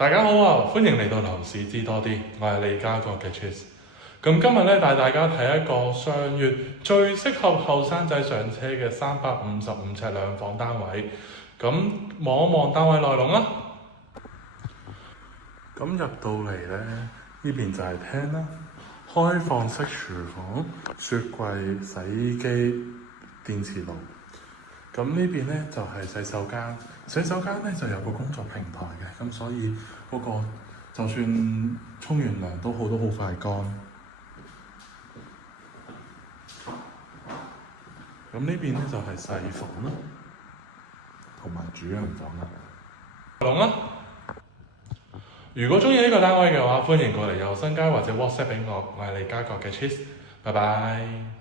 大家好啊，歡迎嚟到樓市知多啲，我係利嘉閣嘅 Cheese。咁今日咧帶大家睇一個上月最適合後生仔上車嘅355尺兩房單位。咁望一望單位內容啦。咁入到嚟咧，呢邊就係廳啦，開放式廚房、雪櫃、洗衣機、電磁爐。咁呢邊咧就係洗手間，洗手間咧就有個工作平台嘅，咁所以嗰個就算沖完涼都好快乾。咁呢邊咧就係細房啦，同埋主人房啦。龍啦！如果中意呢個單位嘅話，歡迎過嚟友新街或者 WhatsApp 俾我，我係利嘉閣嘅 Cheese，拜拜。